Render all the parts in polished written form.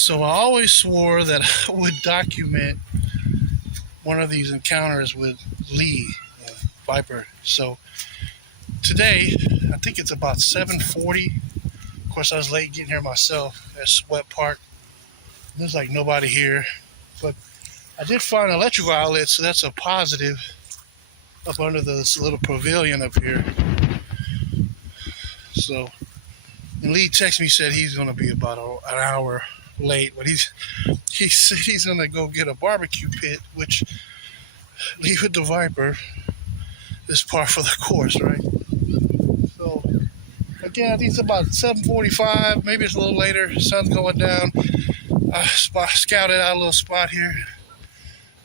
So I always swore that I would document one of these encounters with Lee, Viper. So today, I think it's about 7:40. Of course, I was late getting here myself at Sweat Park. There's like nobody here, but I did find an electrical outlet, so that's a positive up under this little pavilion up here. So, and Lee texted me, said he's going to be about an hour late, but he said he's going to go get a barbecue pit, which Lee with the Viper is par for the course, right? So, again, I think it's about 7:45, maybe it's a little later. Sun's going down. I scouted out a little spot here.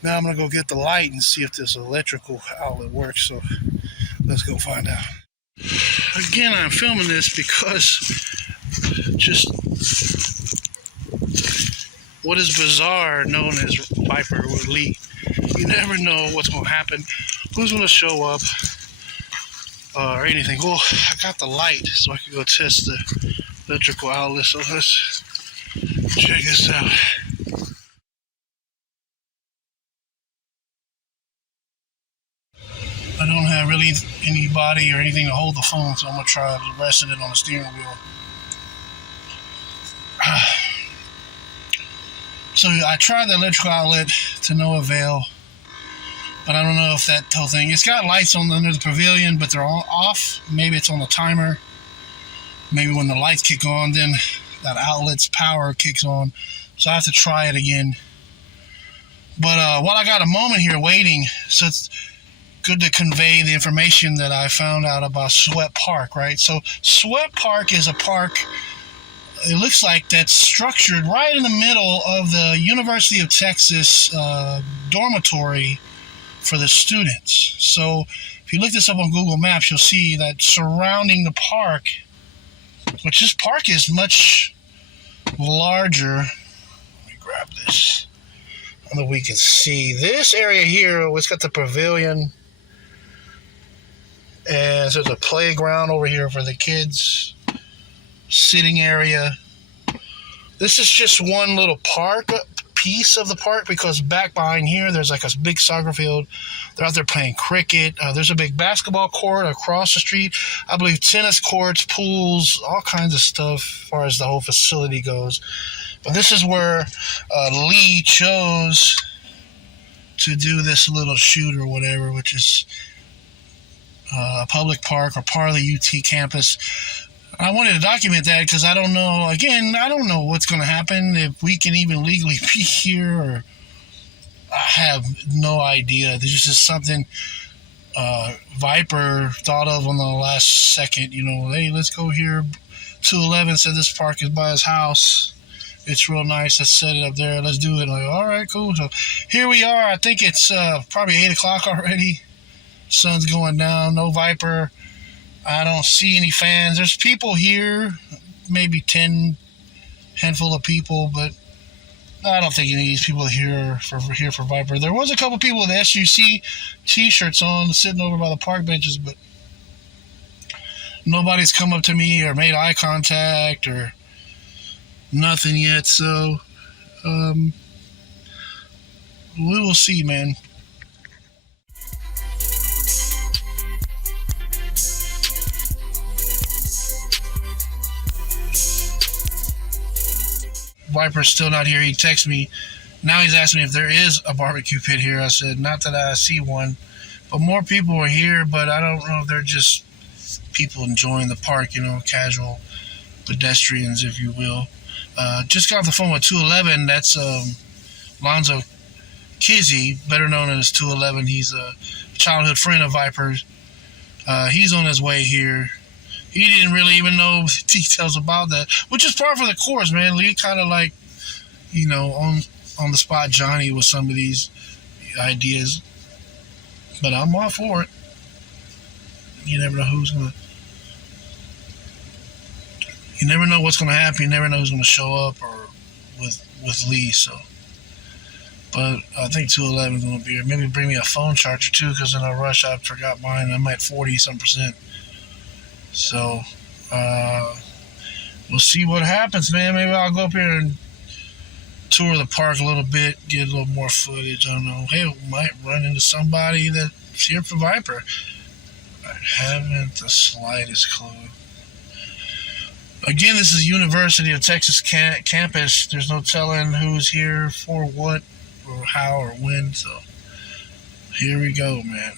Now I'm going to go get the light and see if this electrical outlet works. So let's go find out. Again, I'm filming this because just what is bizarre known as Viper with Lee. You never know what's going to happen, who's going to show up, or anything. Well, I got the light so I can go test the electrical outlet. So let's check this out. I don't have really anybody or anything to hold the phone, so I'm going to try resting it on the steering wheel. So I tried the electrical outlet to no avail, but I don't know if that whole thing, it's got lights on under the pavilion, but they're all off. Maybe it's on the timer. Maybe when the lights kick on, then that outlet's power kicks on. So I have to try it again. But while I got a moment here waiting, so it's good to convey the information that I found out about Sweat Park, right? So Sweat Park is a park, it looks like, that's structured right in the middle of the University of Texas dormitory for the students. So if you look this up on Google Maps, you'll see that surrounding the park, which this park is much larger. Let me grab this so that we can see. This area here, it's got the pavilion, and there's a playground over here for the kids, sitting area. This is just one little park, piece of the park, because back behind here there's like a big soccer field. They're out there playing cricket. There's a big basketball court across the street. I believe tennis courts, pools, all kinds of stuff as far as the whole facility goes. But this is where Lee chose to do this little shoot or whatever, which is a public park or part of the UT campus. I wanted to document that because I don't know, again, I don't know what's going to happen, if we can even legally be here, or I have no idea. This is just something Viper thought of on the last second, hey, let's go here. 211 said this park is by his house. It's real nice. Let's set it up there. Let's do it. Like, all right, cool. So here we are. I think it's probably 8 o'clock already. Sun's going down. No Viper. I don't see any fans. There's people here, maybe 10 handful of people, but I don't think any of these people are here for Viper. There was a couple people with SUC t-shirts on, sitting over by the park benches, but nobody's come up to me or made eye contact or nothing yet. So we will see, man. Viper's still not here. He texted me. Now he's asking me if there is a barbecue pit here. I said, not that I see one, but more people are here, but I don't know if they're just people enjoying the park, casual pedestrians, if you will. Just got off the phone with 211. That's Lonzo Kizzy, better known as 211. He's a childhood friend of Viper's. He's on his way here. He didn't really even know the details about that, which is par for the course, man. Lee kind of like, on the spot Johnny with some of these ideas. But I'm all for it. You never know who's going to... You never know what's going to happen. You never know who's going to show up or with Lee, so... But I think 211 is going to be here. Maybe bring me a phone charger, too, because in a rush I forgot mine. I'm at 40-some%. So, we'll see what happens, man. Maybe I'll go up here and tour the park a little bit, get a little more footage. I don't know. Hey, we might run into somebody that's here for Viper. I haven't the slightest clue. Again, this is University of Texas campus. There's no telling who's here for what or how or when. So here we go, man.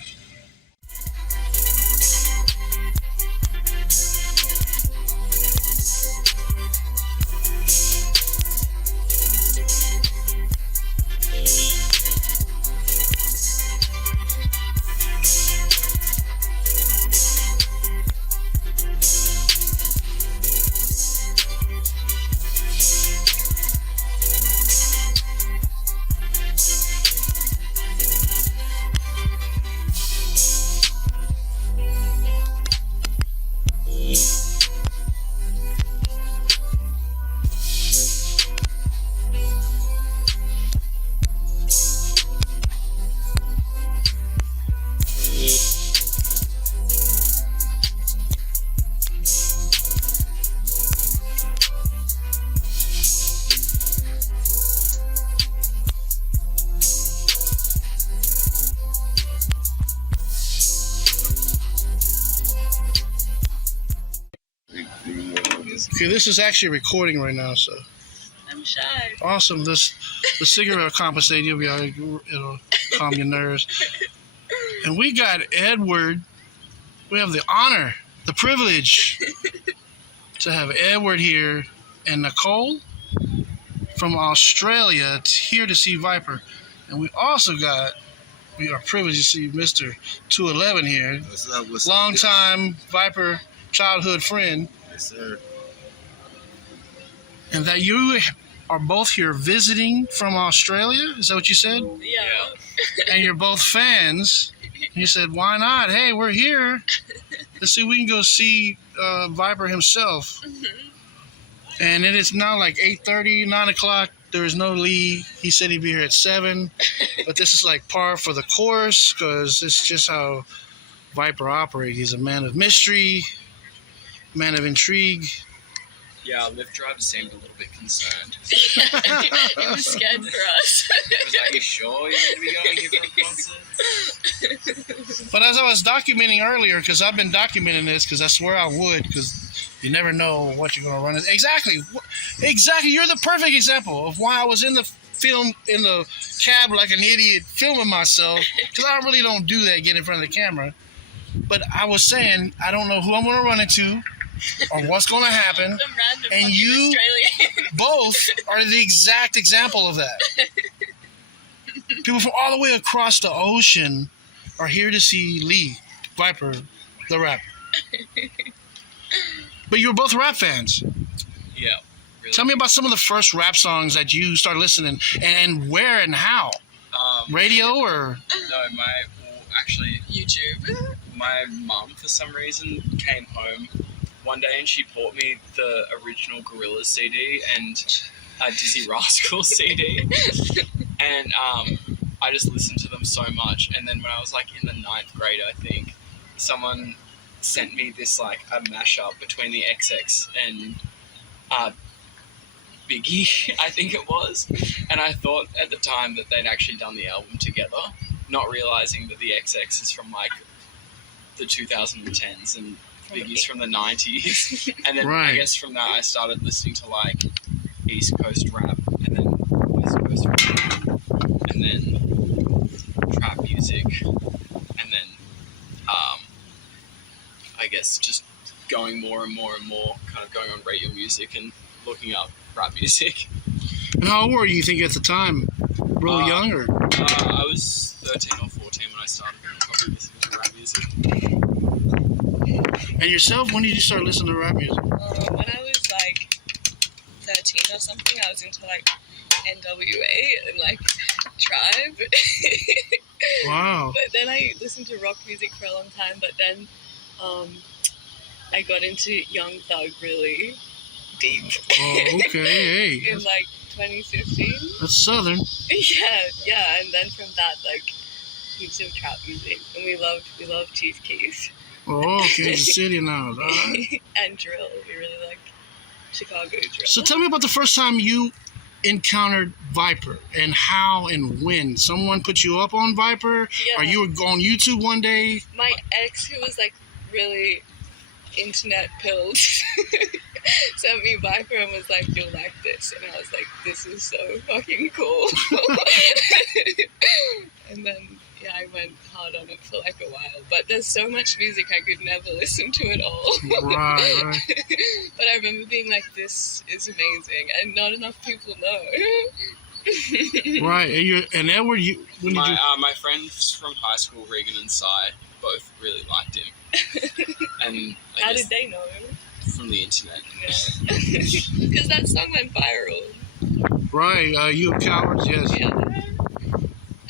Okay, this is actually recording right now, so. I'm shy. Awesome. The cigarette will compensate you. It'll calm your nerves. And we got Edward. We have the honor, the privilege to have Edward here and Nicole from Australia here to see Viper. And we also we are privileged to see Mr. 211 here. What's up? Long time Viper childhood friend. Yes, sir. And that you are both here visiting from Australia? Is that what you said? Yeah. And you're both fans. You said, why not? Hey, we're here. Let's see if we can go see Viper himself. And it is now like 8:30, 9 o'clock. There is no Lee. He said he'd be here at 7. But this is like par for the course because it's just how Viper operates. He's a man of mystery, man of intrigue. Yeah, our Lyft driver seemed a little bit concerned. He was scared for us. He was like, you sure you're going to be going here for a concert? But as I was documenting earlier, because I've been documenting this, because I swear I would, because you never know what you're going to run into. Exactly. You're the perfect example of why I was in the film, in the cab like an idiot, filming myself, because I really don't do that, get in front of the camera. But I was saying, I don't know who I'm going to run into, or what's going to happen, and you both are the exact example of that. People from all the way across the ocean are here to see Lee, Viper, the rapper. But you're both rap fans. Yeah. Really. Tell me about some of the first rap songs that you started listening, and where and how. Radio or? No, actually, YouTube. My mum, for some reason, came home one day and she bought me the original Gorillaz CD and a Dizzy Rascals CD. And I just listened to them so much. And then when I was like in the 9th grade, I think, someone sent me this like a mashup between the XX and Biggie, I think it was. And I thought at the time that they'd actually done the album together, not realizing that the XX is from like the 2010s and Biggie's from the 90s. And then right. I guess from that I started listening to like East Coast rap and then West Coast rap and then trap music and then I guess just going more and more and more, kind of going on radio music and looking up rap music. And how old were you think at the time? Real young or? I was 13 or 14 when I started probably listening to rap music. And yourself, when did you start listening to rap music? When I was like 13 or something, I was into like NWA and like Tribe. Wow. But then I listened to rock music for a long time, but then I got into Young Thug really deep. Oh, okay. Hey. In like 2015. That's Southern. Yeah, and then from that, like, heaps of trap music, and we love Chief Keef. Oh, Kansas City now. Right. And drill. We really like Chicago drill. So tell me about the first time you encountered Viper and how and when? Someone put you up on Viper? Yeah. Or you were on YouTube one day? My ex, who was like really internet pilled, sent me Viper and was like, "You'll like this," and I was like, "This is so fucking cool." And then I went hard on it for like a while. But there's so much music I could never listen to it all. Right. But I remember being like, "This is amazing," and not enough people know. Right. And Edward, My friends from high school, Regan and Cy, both really liked him. And How did they know? From the internet. Yeah. Because that song went viral. Right. You Cowards, yes. Yeah.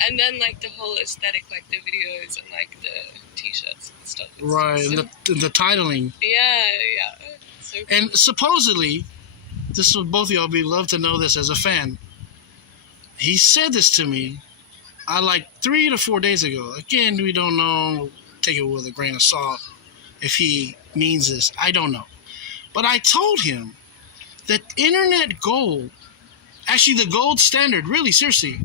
And then like the whole aesthetic, like the videos and like the t-shirts and stuff. Right. So, And the titling. yeah. So cool. And supposedly, this would both of y'all be love to know this as a fan. He said this to me, like 3 to 4 days ago. Again, we don't know. Take it with a grain of salt. If he means this, I don't know. But I told him that internet gold, actually the gold standard, really seriously,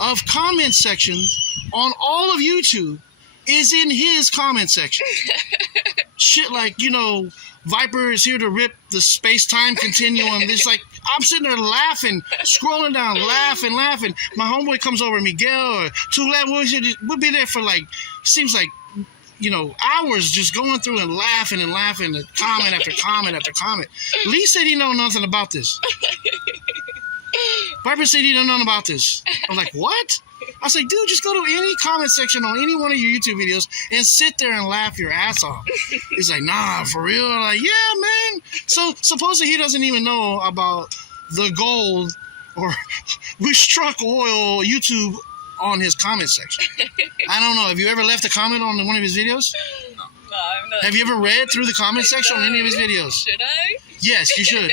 of comment sections on all of YouTube is in his comment section. Shit like, Viper is here to rip the space-time continuum. It's like, I'm sitting there laughing, scrolling down, laughing. My homeboy comes over, Miguel or Tulad, we'll be there for like, seems like, hours just going through and laughing, comment after comment after comment. Lee said he know nothing about this. Viper said he don't know nothing about this. I'm like, what? I was like, dude, just go to any comment section on any one of your YouTube videos and sit there and laugh your ass off. He's like, nah, for real? I'm like, yeah, man. So supposedly he doesn't even know about the gold or we struck oil YouTube on his comment section. I don't know. Have you ever left a comment on one of his videos? No, I'm not. Have you ever read through the comment section on any of his videos? Should I? Yes, you should.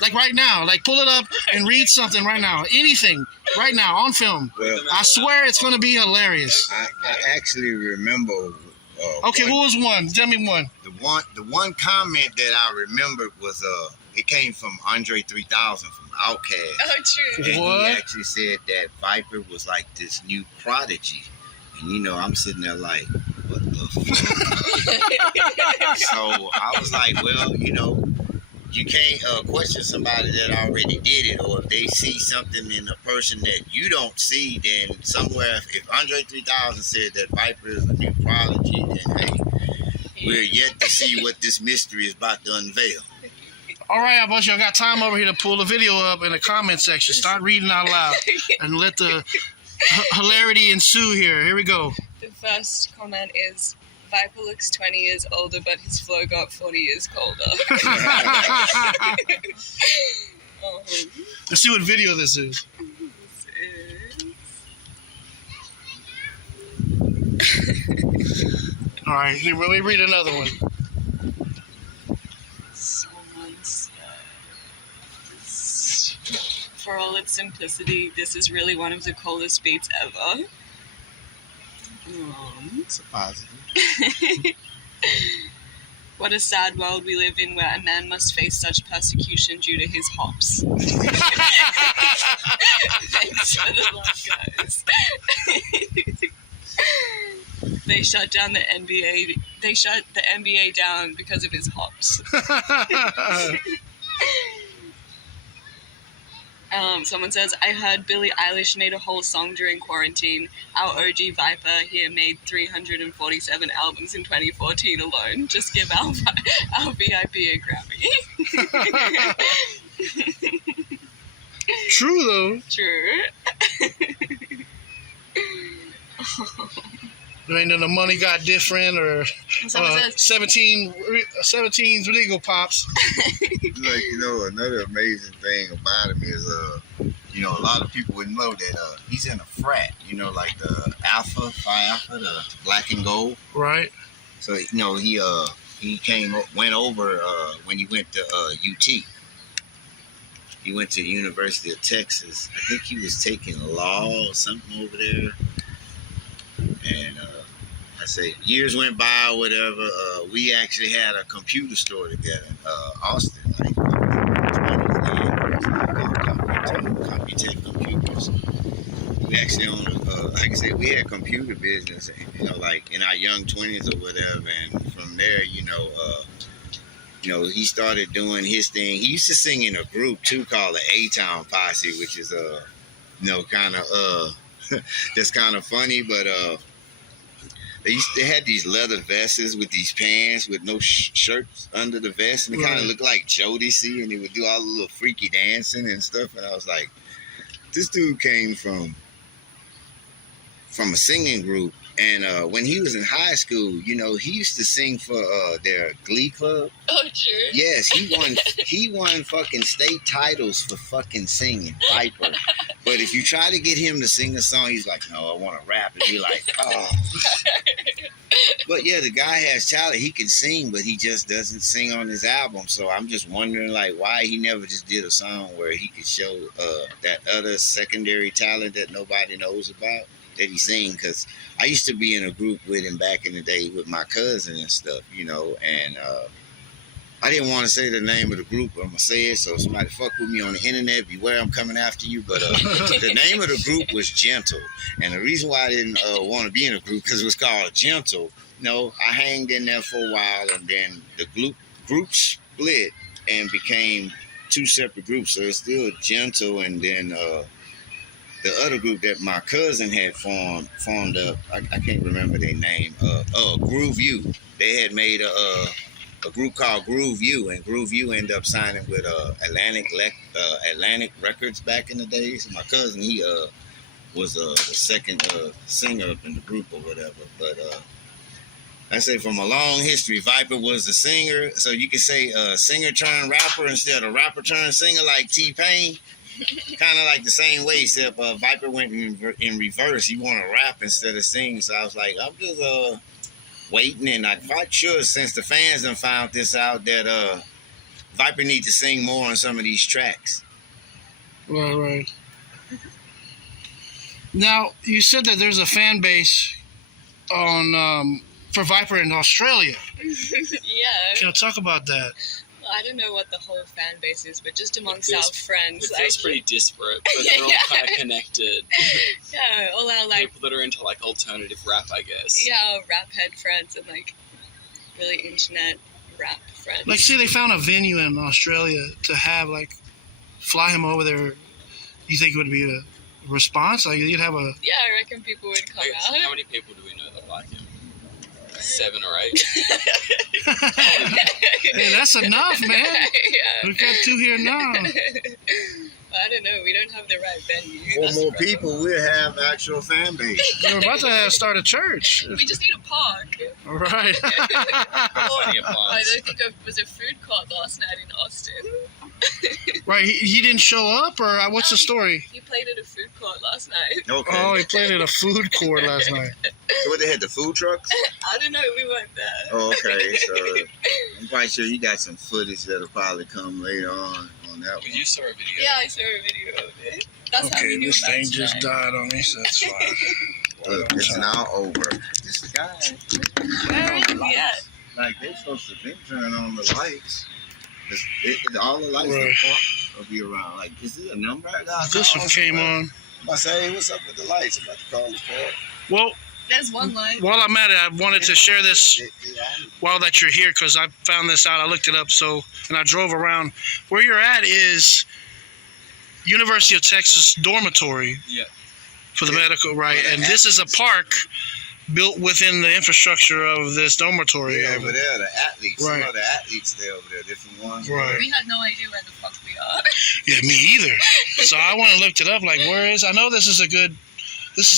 Like right now. Like pull it up and read something right now. Anything. Right now on film. Well, I swear it's going to be hilarious. I actually remember. Okay, what was one? Tell me one. The one comment that I remembered was it came from Andre 3000 from Outkast. Oh, true. And What? he actually said that Viper was like this new prodigy. And I'm sitting there like, what the fuck? So I was like, well, you can't question somebody that already did it, or if they see something in a person that you don't see, then somewhere, if Andre 3000 said that Viper is a new prodigy, then hey, we're yet to see what this mystery is about to unveil. All right, I bunch y'all got time over here to pull the video up in the comment section. Start reading out loud and let the hilarity ensue here. Here we go. The first comment is, Viper looks 20 years older, but his flow got 40 years colder. Let's see what video this is. All right, here, let me read another one. Someone said, for all its simplicity, this is really one of the coldest beats ever. It's a positive. What a sad world we live in where a man must face such persecution due to his hops. Thanks for the love, guys. They shut down the NBA. They shut the NBA down because of his hops. Someone says, I heard Billie Eilish made a whole song during quarantine. Our OG Viper here made 347 albums in 2014 alone. Just give our VIP a Grammy. True, though. True. There ain't the money got different or Someone says, 17's legal pops. Like, another amazing thing about him is, a lot of people would know that he's in a frat, like the Phi Alpha, the black and gold. Right. So, he went over when he went to UT. He went to the University of Texas. I think he was taking law or something over there. And I say years went by or whatever. We actually had a computer store together in Austin, like 20s. Tech Computers. We actually own, like I said, we had computer business, like in our young 20s or whatever. And from there, he started doing his thing. He used to sing in a group too called the A-Town Posse, which is kind of that's kind of funny, but they had these leather vests with these pants with no shirts under the vest, and it kind of looked like Jodeci, and they would do all the little freaky dancing and stuff. And I was like, this dude came from a singing group, and when he was in high school, he used to sing for their glee club. Oh, sure. Yes, he won fucking state titles for fucking singing, Viper. But if you try to get him to sing a song, he's like, no, I want to rap. And you're like, oh. But yeah, the guy has talent. He can sing, but he just doesn't sing on his album. So I'm just wondering, like, why he never just did a song where he could show that other secondary talent that nobody knows about that he sing. Because I used to be in a group with him back in the day with my cousin and stuff, and I didn't want to say the name of the group, but I'm going to say it. So if somebody fuck with me on the internet, beware, I'm coming after you. But the name of the group was Gentle. And the reason why I didn't want to be in a group, because it was called Gentle. I hanged in there for a while, and then the group split and became two separate groups. So it's still Gentle, and then the other group that my cousin had formed up, I can't remember their name, Groove U. They had made a group called Groove U, and Groove U ended up signing with Atlantic Records back in the days. So my cousin, he was the second singer up in the group or whatever. But I say from a long history, Viper was the singer. So you could say singer turned rapper instead of rapper turned singer, like T-Pain. Kind of like the same way, except Viper went in reverse. He wanted to rap instead of sing. So I was like, I'm just waiting, and I'm quite sure since the fans done found this out that Viper need to sing more on some of these tracks. Right. Now, you said that there's a fan base on for Viper in Australia. Yeah. Can you talk about that? Well, I don't know what the whole fan base is, but just amongst our friends. It feels pretty disparate, but they're all kind of connected. Yeah, all our people that are into like alternative rap, I guess. Yeah, our rap head friends and like really internet rap friends. Like, say they found a venue in Australia to have, like, fly him over there. You think it would be a response? Like, you'd have a... Yeah, I reckon people would come out. How many people do we know that like him? 7 or 8. Hey, that's enough, man. Yeah. We've got 2 here now. I don't know. We don't have the right venue. For more people, we'll have actual fan base. We're about to start a church. We just need a park. All right. I don't think it was a food court last night in Austin. Right, he didn't show up, or what's the story? He played at a food court last night. Okay. Oh, he played at a food court last night. So what, they had the food trucks? I don't know. We weren't there. Oh, okay. So I'm quite sure you got some footage that'll probably come later on that one. You saw a video. Yeah, I saw a video of it. That's how we Okay, knew this about thing it just today. died on me, so that's fine. Look, it's now over. This guy. Where is he at? Like, they're supposed to turn on the lights. All the lights in the Right. park will be around. Like, is it a number I got? This one came on. I say, hey, what's up with the lights? I'm about to call the park. Well, There's one light. while I'm at it, I wanted to share this while that you're here, because I found this out. I looked it up, and I drove around. Where you're at is University of Texas dormitory for the medical, right? And this is a park built within the infrastructure of this dormitory. Yeah, but they're the athletes. Right. Some of the athletes there over there, different ones. Right. We had no idea where the fuck we are. Yeah, me either. So I went and looked it up, like, where is... I know this is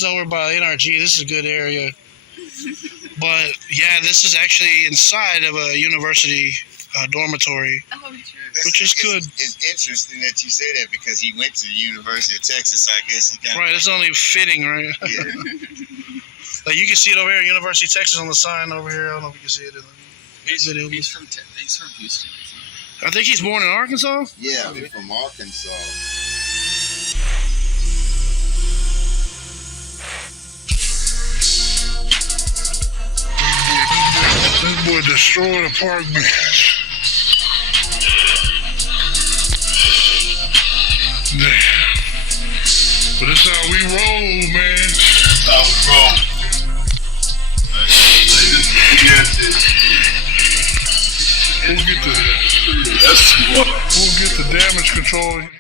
over by NRG. This is a good area. But, yeah, this is actually inside of a university dormitory, Oh, true. which is good. It's interesting that you say that because he went to the University of Texas. So I guess he kind of... Right, it's only fitting, right? Yeah. Like, you can see it over here, University of Texas on the sign over here. I don't know if you can see it in the video. He's from Houston. I think he's born in Arkansas. Yeah, we're from Arkansas. This boy destroyed a park bench. Damn. That's how we roll, man. That's how we roll. We'll get the damage control.